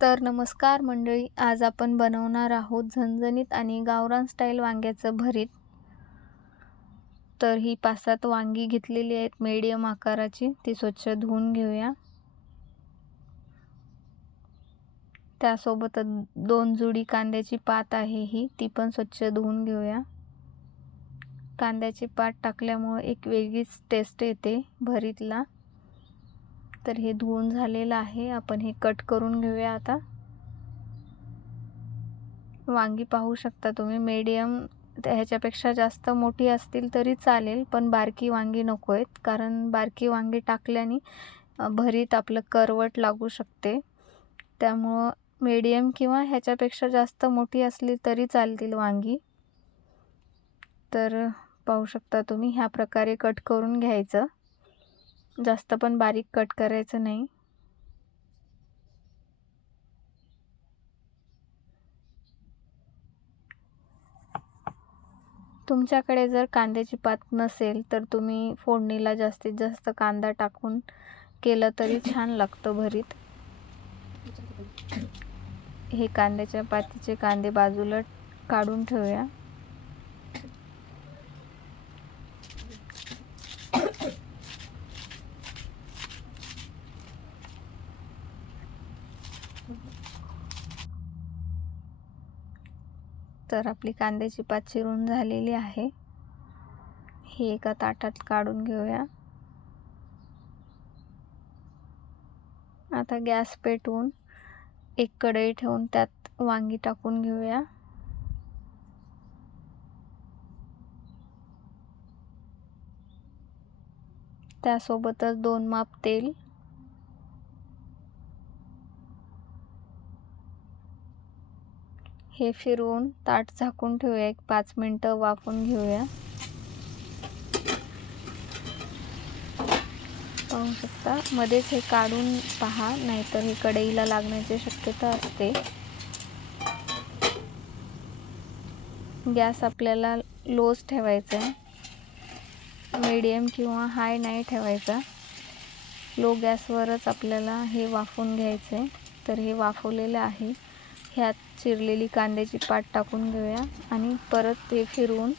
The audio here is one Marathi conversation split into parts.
तर नमस्कार मंडळी, आज आपण बनवणार आहोत झणझणीत आणि गावरान स्टाईल वांग्याचं भरीत. तर ही 5-7 वांगी घेतलेली आहेत मीडियम आकाराची, ती स्वच्छ धुवून घेऊया. त्यासोबतच 2 जुडी कांद्याची पात आहे ती पण स्वच्छ धुवून घेऊया. कांद्याची पात टाकल्यामुळे एक वेगळीच टेस्ट येते भरीतला. तर हे धुवून झालेलं आहे, आपण हे कट करून घेऊया. आता वांगी पाहू शकता तुम्ही, मीडियम ह्याच्यापेक्षा जास्त मोठी असतील तरी चालेल, पण बारकी वांगी नको आहेत, कारण बारकी वांगी टाकल्याने भरीत आपलं करवट लागू शकते. त्यामुळं मीडियम किंवा ह्याच्यापेक्षा जास्त मोठी असली तरी चालतील वांगी. तर पाहू शकता तुम्ही, ह्या प्रकारे कट करून घ्यायचं, जास्त पण बारीक कट करायचं नाही. तुमच्याकडे जर कांद्याची पात नसेल तर तुम्ही फोडणीला जास्तीत जास्त कांदा टाकून केलं तरी छान लागतं भरीत. हे कांद्याच्या पातीचे कांदे बाजूला काढून ठेवूया. तर आपली कांद्याची पात चिरून झालेली आहे. हे एका ताटात काढून घेऊया. आता गॅस पेटवून एक कढई ठेवून त्यात वांगी टाकून घेऊया. त्यासोबतच 2 माप तेल, हे फिरवून ताट झाकून ठेवूया. एक 5 मिनिटं वाफवून घेऊया. पाहू शकता, मध्येच हे काढून पहा, नाहीतर हे कढईला लागण्याची शक्यता असते. गॅस आपल्याला लोच ठेवायचा आहे, मीडियम किंवा हाय नाही ठेवायचा. लो गॅसवरच आपल्याला हे वाफवून घ्यायचं आहे. तर हे वाफवलेलं आहे. ह्यात चिरलेली कांद्याची पात टाकून घेऊया आणि परत हे फिरवून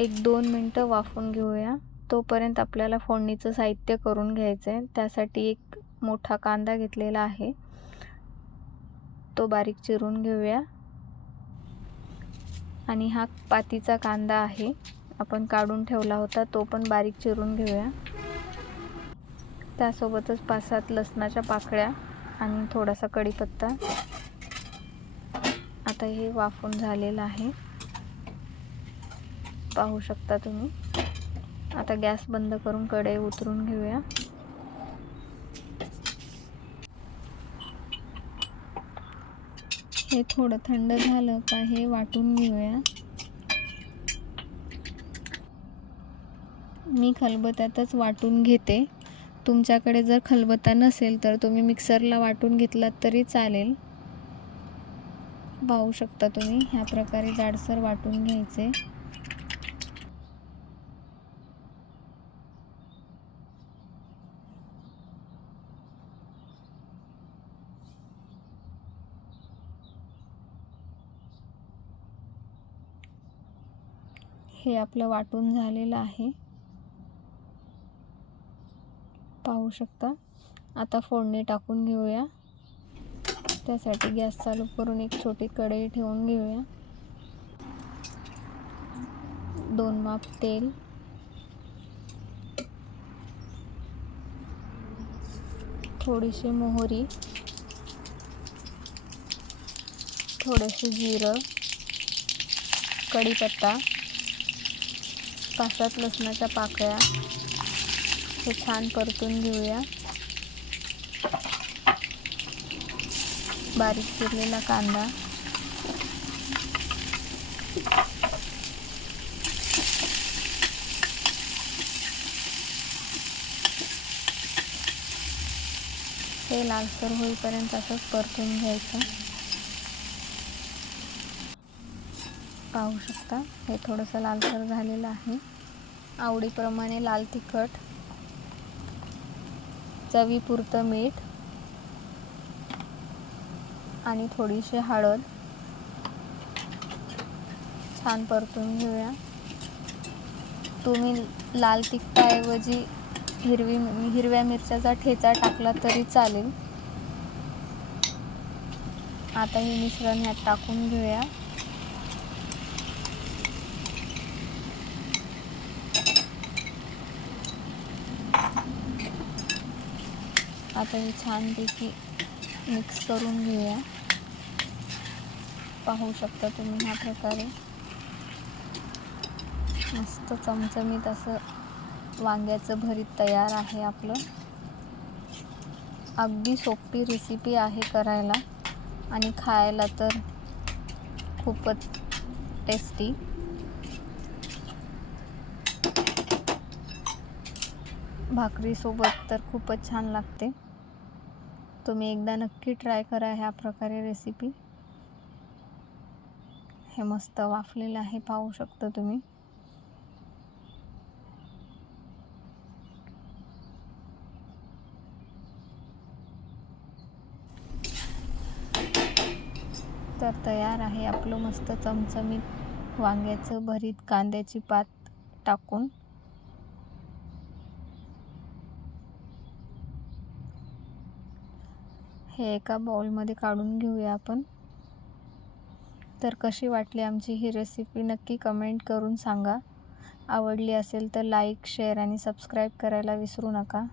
1-2 मिनिटं वाफवून घेऊया. तोपर्यंत आपल्याला फोडणीचं साहित्य करून घ्यायचं आहे. त्यासाठी एक मोठा कांदा घेतलेला आहे, तो बारीक चिरून घेऊया. आणि हा पातीचा कांदा आहे, आपण काढून ठेवला होता, तो पण बारीक चिरून घेऊया. त्यासोबतच 5-7 लसणाच्या पाकळ्या आणि थोडासा कढीपत्ता. आता हे वाफवून झालेलं आहे, पाहू शकता तुम्ही. आता गॅस बंद करून कढई उतरून घेऊया. हे थोडं थंड झालं का हे वाटून घेऊया. मी खलबत्त्यातच वाटून घेते. तुमच्याकडे जर खलबत्ता नसेल तर तुम्ही मिक्सरला वाटून घेतलात तरी चालेल. पाहू शकता तुम्ही, ह्या प्रकारे जाडसर वाटून घ्यायचे. हे आपलं वाटून झालेलं आहे, पाहू शकता. आता फोडणी टाकून घेऊया. त्यासाठी गॅस चालू करून एक छोटी कढई ठेवून घेऊया. 2 माप तेल, थोडीशी मोहरी, थोडेसे जिरं, कढीपत्ता, 5-7 लसणाच्या पाकळ्या, हे छान परतून घेऊया. बारीक चिरलेला कांदा, हे लालसर होईपर्यंत असंच परतून घ्यायचं. पाहू शकता, हे थोडंसं लालसर झालेलं आहे. आवडीप्रमाणे लाल तिखट, चवीपुरतं मीठ, आणि थोडीशी हळद छान परतून घेऊया. तुम्ही लाल तिखटाऐवजी हिरव्या मिरच्याचा ठेचा टाकला तरी चालेल. आता हे मिश्रण ह्यात टाकून घेऊया. आता हे छानपैकी मिक्स करून घेऊया. पाहू शकता तुम्ही ह्या प्रकारे मस्त चमचमीत असं वांग्याचं भरीत तयार आहे आपलं. अगदी सोपी रेसिपी आहे करायला आणि खायला तर खूपच टेस्टी. भाकरीसोबत तर खूपच छान लागते. तुम्ही एकदा नक्की ट्राय करा ह्या प्रकारे रेसिपी. हे मस्त वाफलेलं आहे, पाहू शकता तुम्ही. तर तयार आहे आपलं मस्त चमचमीत वांग्याचं भरीत कांद्याची पात टाकून. हे एका बाउलमध्ये काढून घेऊया आपण. तर कशी वाटली आमची ही रेसिपी नक्की कमेंट करून सांगा. आवडली असेल तर लाईक, शेअर आणि सबस्क्राईब करायला विसरू नका.